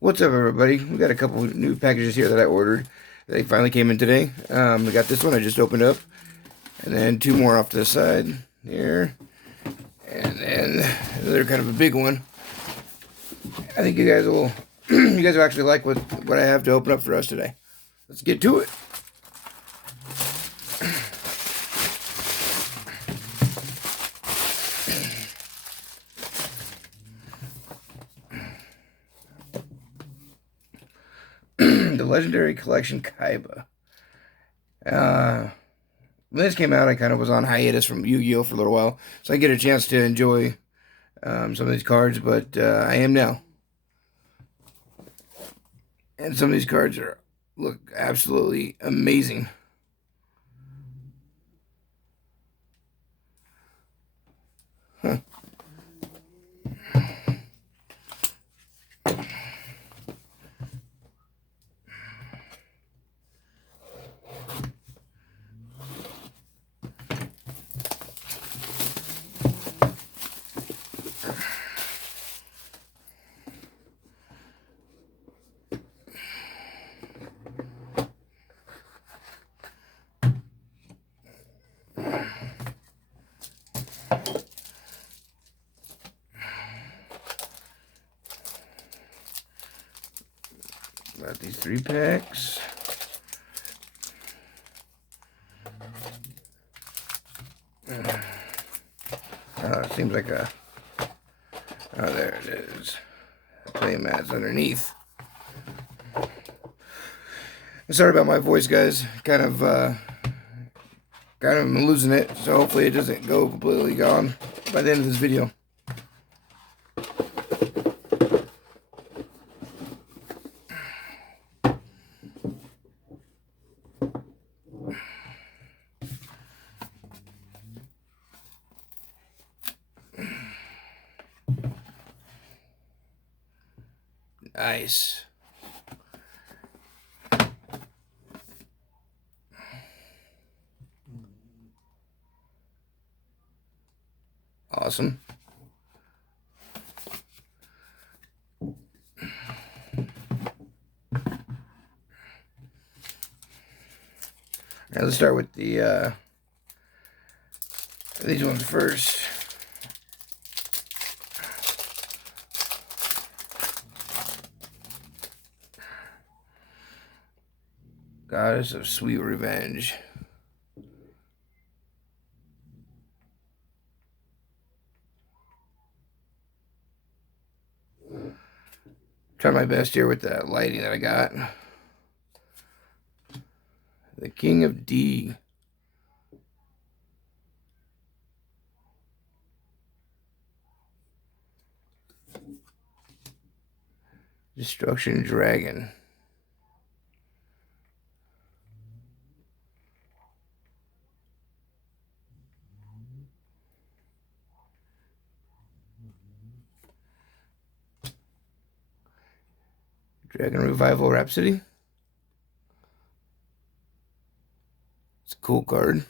What's up, everybody? We got a couple new packages here that I ordered. They finally came in today. We got this one I just opened up, and then two more off to the side here, and then another kind of a big one. I think you guys will, you guys will actually like what I have to open up for us today. Let's get to it. The Legendary Collection Kaiba. When this came out, I kind of was on hiatus from Yu-Gi-Oh for a little while, so I get a chance to enjoy some of these cards, but I am now. And some of these cards look absolutely amazing. Huh. Got these 3 packs. It seems like a... Oh, there it is. Play mats underneath. Sorry about my voice, guys. Kind of I'm losing it, so hopefully it doesn't go completely gone by the end of this video. Nice. Awesome. Now let's start with the these ones first. Goddess of Sweet Revenge. Try my best here with that lighting that I got. The King of D. Destruction Dragon. Dragon Revival Rhapsody. It's a cool card.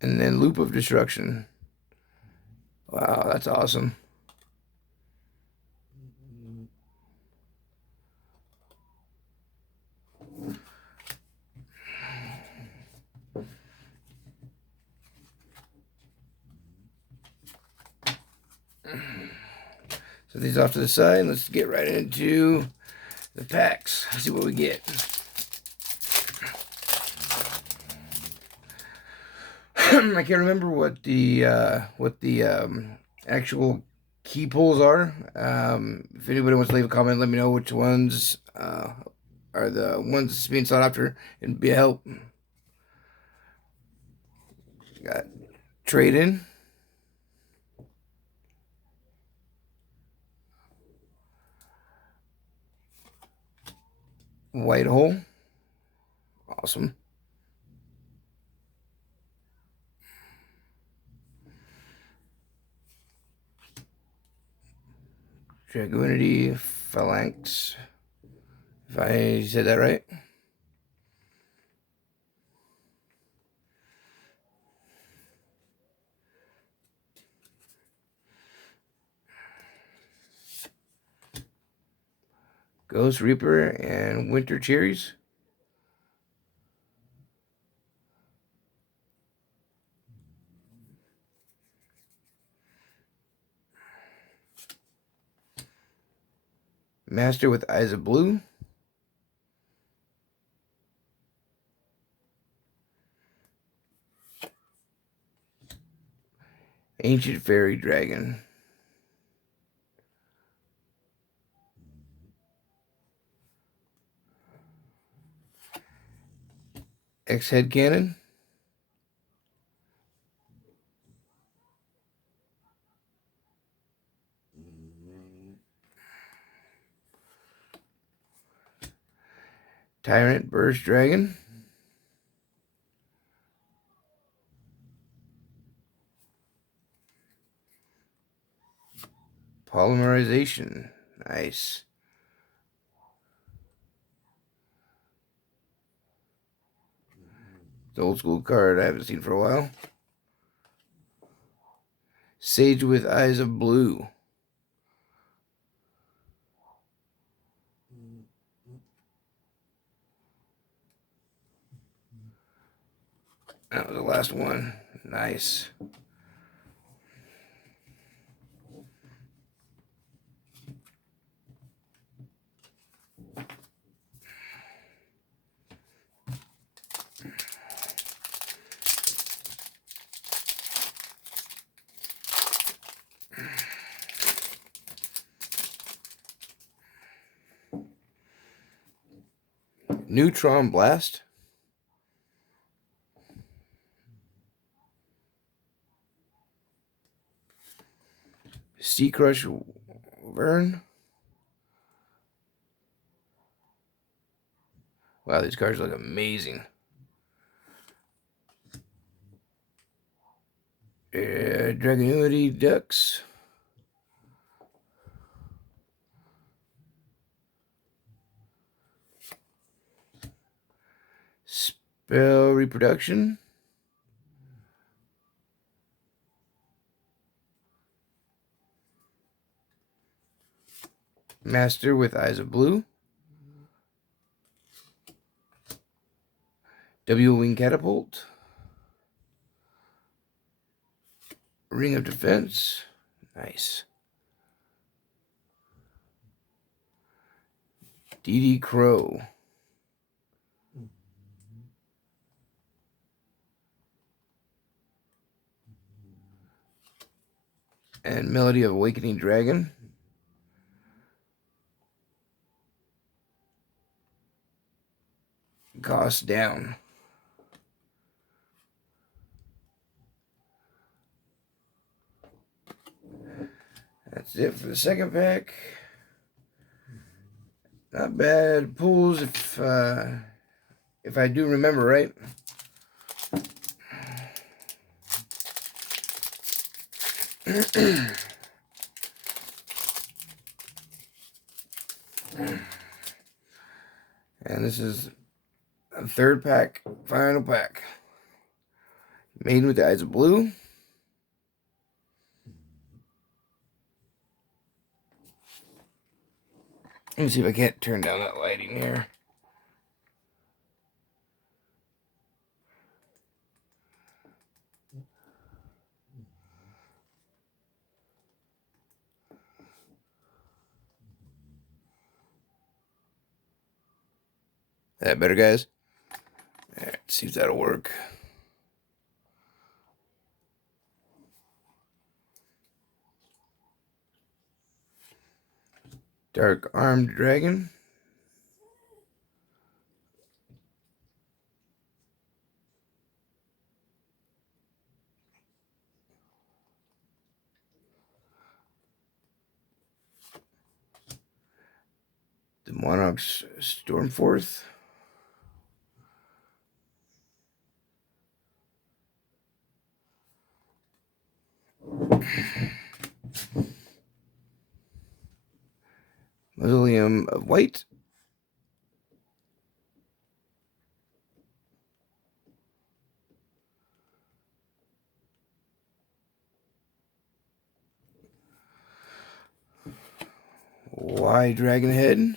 And then Loop of Destruction. Wow, that's awesome. So these off to the side. Let's get right into the packs. Let's see what we get. I can't remember what the actual key pulls are. If anybody wants to leave a comment, let me know which ones are the ones that's being sought after and be a help. Got trade in. White hole. Awesome. Dragoonity Phalanx. If I said that right. Ghost Reaper and Winter Cherries. Master with Eyes of Blue. Ancient Fairy Dragon. X-Head Cannon. Tyrant Burst Dragon. Polymerization. Nice. The old school card I haven't seen for a while. Sage with Eyes of Blue. That was the last one. Nice. Neutron Blast. Sea Crush Vern. Wow, these cards look amazing. Dragonity Ducks. Spell Reproduction. Master with Eyes of Blue. W-Wing Catapult. Ring of Defense. Nice. D.D. Crow. And Melody of Awakening Dragon. Cost down. That's it for the second pack. Not bad pulls if I do remember right. And this is a third pack, final pack. Maiden with the Eyes of Blue. Let me see if I can't turn down that lighting here. That better, guys? Alright, see if that'll work. Dark Armed Dragon. The Monarch's Stormforth. Mausoleum of White. Y Dragon Head.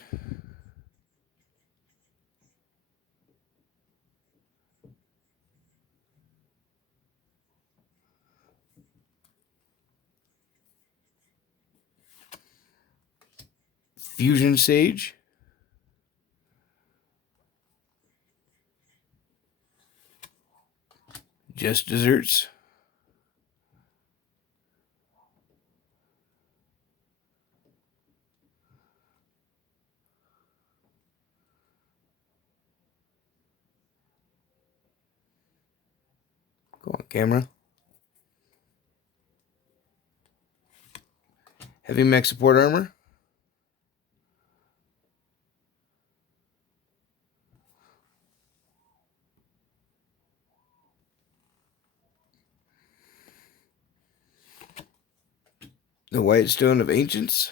fusion sage. Just desserts. Go on, camera. Heavy mech support armor. The White Stone of Ancients.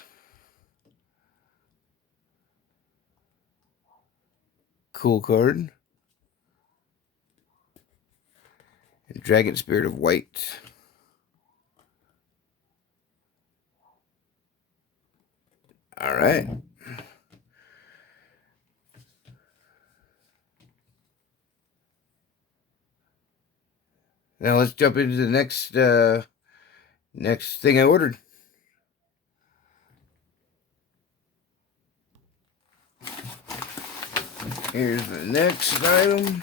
Cool card. And Dragon Spirit of White. All right. Now let's jump into the next thing I ordered. Here's the next item.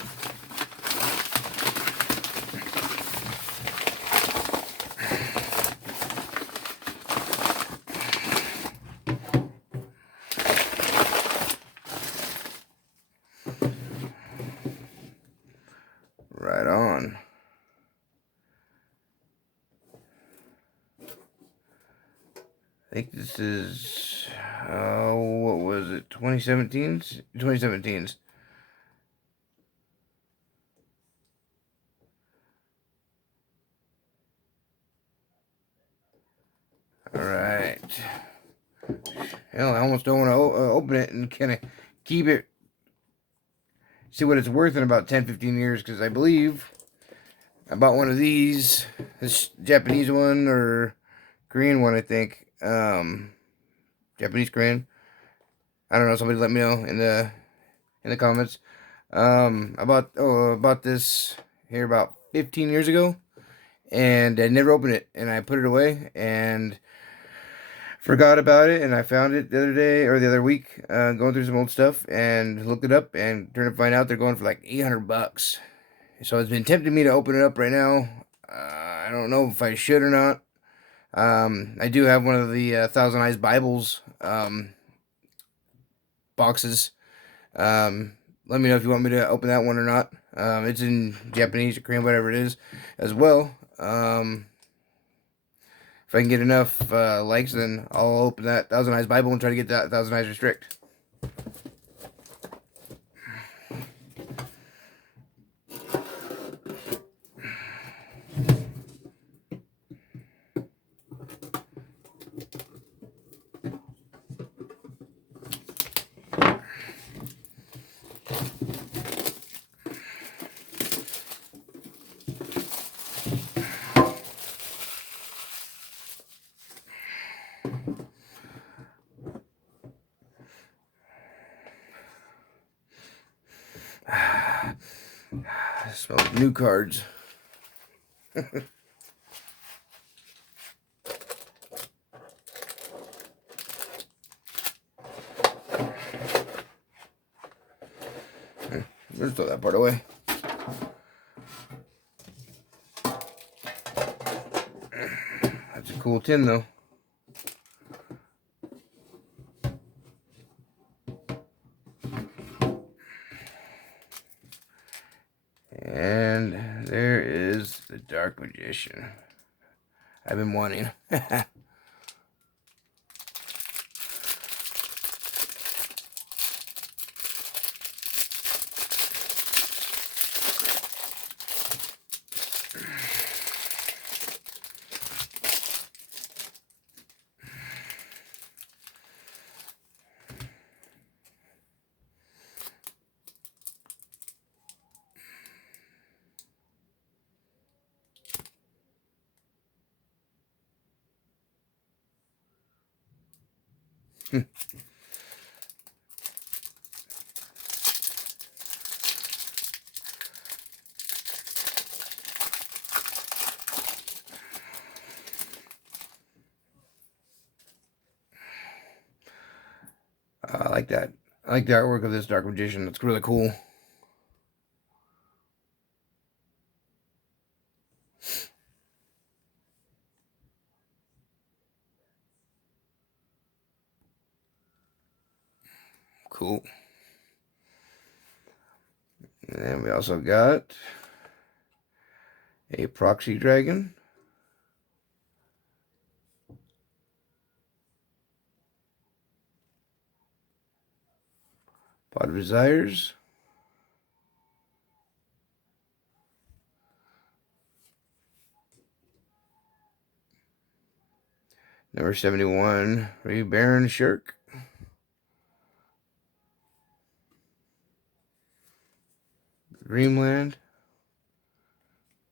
Right on. I think this is, what was it, 2017's? 2017's. All right. Hell, I almost don't want to open it and kind of keep it, see what it's worth in about 10, 15 years, because I believe I bought one of these, this Japanese one, or Korean one, I think. Japanese Korean. I don't know. Somebody let me know in the comments. I bought this here about 15 years ago, and I never opened it, and I put it away and forgot about it, and I found it the other day or the other week, going through some old stuff and looked it up and turned to find out they're going for like $800. So it's been tempting me to open it up right now. I don't know if I should or not. I do have one of the Thousand Eyes Bibles boxes. Let me know if you want me to open that one or not. It's in Japanese or Korean, whatever it is, as well. If I can get enough likes, then I'll open that Thousand Eyes Bible and try to get that Thousand Eyes Restrict. I smell new cards. Let's throw that part away. That's a cool tin, though. And there is the Dark Magician I've been wanting. like that. I like the artwork of this Dark Magician. It's really cool. Cool. And then we also got a proxy dragon. Pot of Desires. Number 71, Baron Shirk. Dreamland.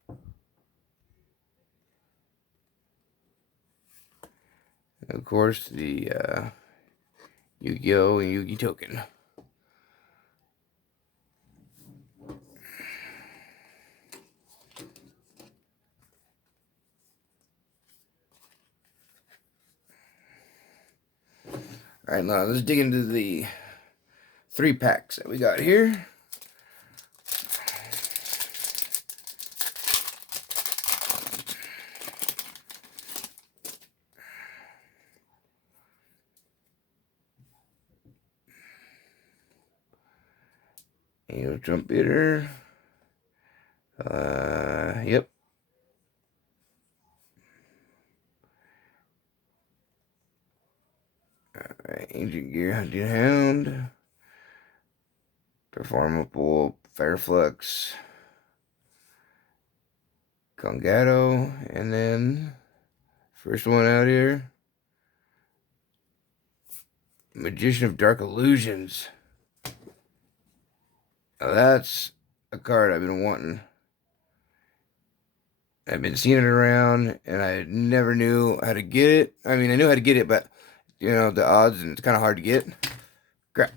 And of course, the Yu-Gi-Oh! And Yu-Gi token. Alright, now let's dig into the 3 packs that we got here. Angel Trumpeter. Yep. Alright, Ancient Gear Hunting Hound. Performable Fireflux. Congato. And then, first one out here. Magician of Dark Illusions. Now that's a card I've been wanting. I've been seeing it around, and I never knew how to get it. I mean, I knew how to get it, but, you know, the odds, and it's kind of hard to get. Crap.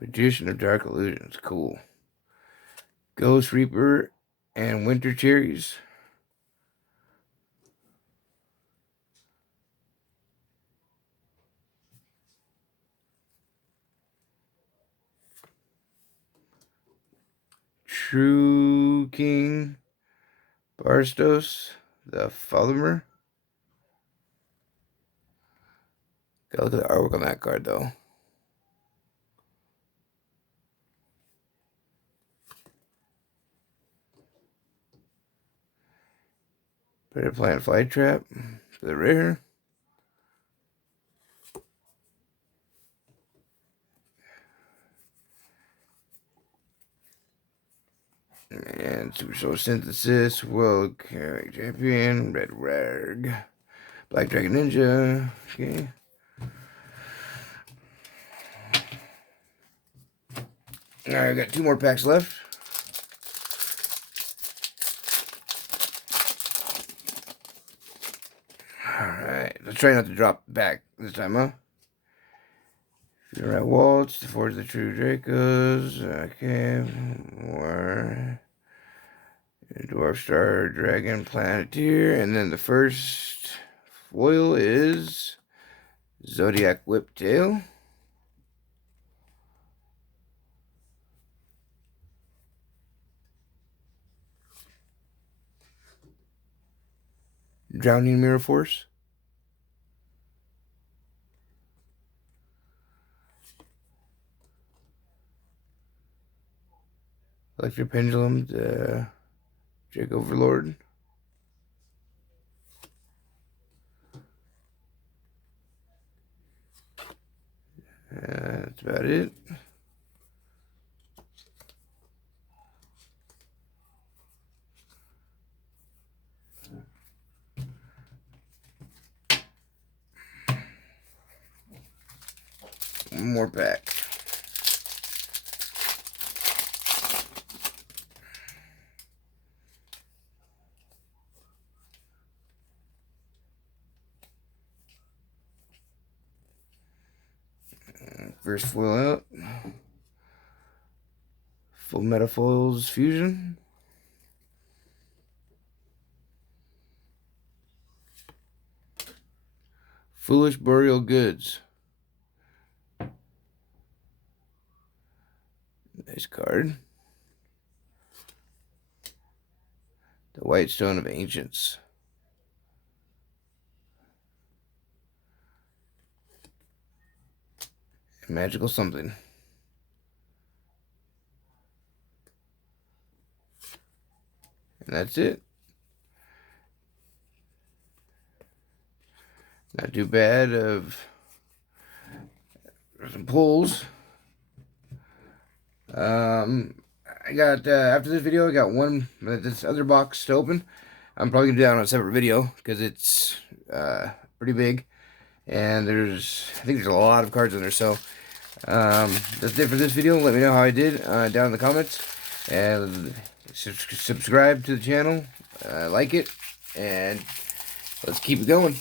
Magician of Dark Illusions. Cool. Ghost Reaper and Winter Cherries. True King Barstos, the Follower. Gotta look at the artwork on that card, though. Better Plant Flight Trap for the rare. And Super Soul Synthesis, World Champion, Red Rag, Black Dragon Ninja. Okay. Alright, we got 2 more packs left. Alright, let's try not to drop back this time, huh? Funeral Waltz, the Forge of the True Dracos. Okay, more. Dwarf Star Dragon Planeteer. And then the first foil is Zodiac Whiptail. Drowning Mirror Force. Electric Pendulum, the Drake Overlord. That's about it. One more pack. First foil out. Full Metafoils Fusion. Foolish Burial Goods. Nice card. The White Stone of Ancients. Magical something. And that's it. Not too bad of some pulls. I got, after this video, I got this other box to open. I'm probably going to do that on a separate video because it's pretty big. And I think there's a lot of cards in there. So, that's it for this video. Let me know how I did down in the comments. And subscribe to the channel, like it, and let's keep it going.